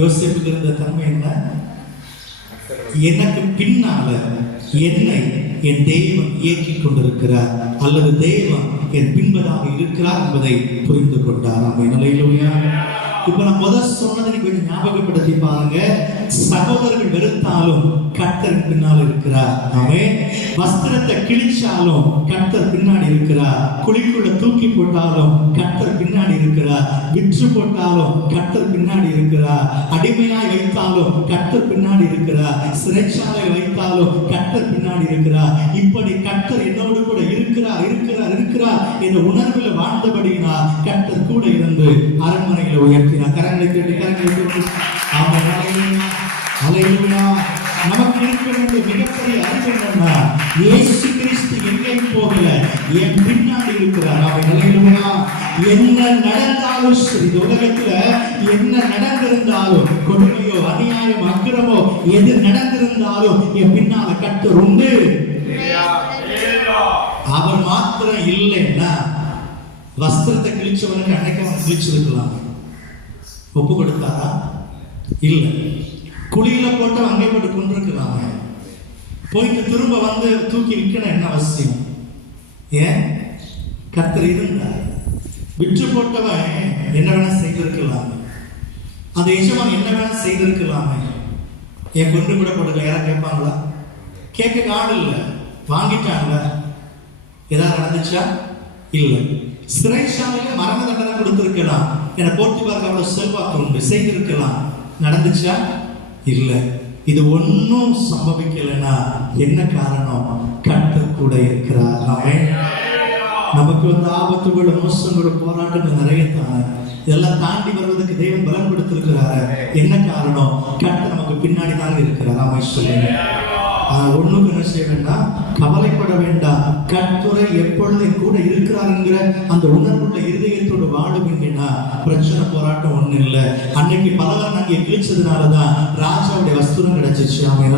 யோசேப்புக்கு இருந்த தன்மை என்ன? எனக்கு பின்னால என்னை என் தெய்வம் இயக்கிக் கொண்டிருக்கிறார், அல்லது தெய்வம் என் பின்பதாக இருக்கிறார் என்பதை புரிந்து கொண்டார். அல்லேலூயா. இப்ப நான் முதல் சொன்னதை கொஞ்சம் ஞாபகப்படுத்தி பாருங்க. சகோதரர்கள் வெறுத்தாலும் கர்த்தர் பின்னால் இருக்கிறார். ஆமென். வஸ்திரத்தை கிழிச்சாலும் கர்த்தர் பின்னாடி இருக்கிறார். குழிக்குள்ள தூக்கி போட்டாலும் கர்த்தர் பின்னாடி இருக்கிறார். விற்று போட்டாலும் கர்த்தர் பின்னாடி இருக்கிறார். அடிமையாய் வைத்தாலும் கர்த்தர் பின்னாடி இருக்கிறார். சிறைச்சாலை வைத்தாலும் கர்த்தர் பின்னாடி இருக்கிறார். இப்படி கர்த்தர் என்னோடு கூட இருக்கிறார் இருக்கிறார் இருக்கிறார் என்ற உணர்வில் வாழ்ந்தபடியினால் கர்த்தர் கூட இருந்து அரண்மனையில உயர்த்தினார். கரங்களை கேட்டு கரங்களை கேட்டு ஆமென். அல்லேலூயா. நமக்கு இருக்க வேண்டிய மிகப்பெரிய அறிவு என்னன்னா, இயேசு கிறிஸ்து எங்கேயும் போகல, என் பின்னாடி இருக்கிறார். அல்லேலூயா. என்ன நடந்தாலும் சரி, உலகத்துல என்ன நடந்திருந்தாலும், கொடுமையோ அநியாயம் அக்கிரமோ எது நடந்திருந்தாலும் என் பின்னால கர்த்தர் உண்டு. அவர் மாத்திரம் இல்லைன்னா வஸ்திரத்தை கிழிச்சவனுக்கு அன்னைக்கு அவன் கிழிச்சிருக்கலாம். ஒப்பு கொடுத்தாரா? இல்லை. குழியில போட்டு அங்கே போட்டு கொண்டிருக்கிறாங்க. போயிட்டு திரும்ப வந்து தூக்கி விற்கணும் என்ன அவசியம்? ஏன்? கர்த்தர் இருந்தார். விற்று போட்டவன் என்ன வேணா செய்திருக்கலாம், அந்த எஜமான் என்ன வேணா செய்திருக்கலாமே. ஏன் கொண்டு கூட போடுங்க? யாரும் கேட்பாங்களா? கேட்க ஆடு இல்லை, வாங்கிட்டாங்களா? ஏதாவது நடந்துச்சா? இல்லை. சிறைச்சாலையில மரண தண்டனை கொடுத்திருக்கலாம், என போர்த்துகாருக்கு அவ்வளவு செல்வாக்கு உண்டு, செய்திருக்கலாம். நடந்துச்சா? இல்லை. இது ஒன்னும் சம்பவிக்கலைன்னா என்ன காரணம்? கர்த்தர் கூட இருக்கிறார். நமக்கு வந்து ஆபத்துகளும் மோசங்களும் போராட்டங்கள் நிறைய தானே, இதெல்லாம் தாண்டி வருவதற்கு தெய்வம் பலம் கொடுத்திருக்கிறாரு. என்ன காரணம்? கர்த்தர் நமக்கு பின்னாடி தான் இருக்கிறார். சொல்லுங்க. ஒண்ணுக்கு என்ன செய்ய வேண்டாம், கவலைப்பட வேண்டாம். கர்த்தரை எப்பொழுது கூட இருக்கிறார் என்கிற அந்த உணர்வுள்ள இருதயத்தோடு வாழுவீங்கன்னா பிரச்சனை போராட்டம் ஒண்ணு இல்லை. அன்னைக்கு பலவாறு அங்கே கிழிச்சதுனாலதான் ராஜாவுடைய வஸ்திரம் கிடைச்சிச்சு. அவன்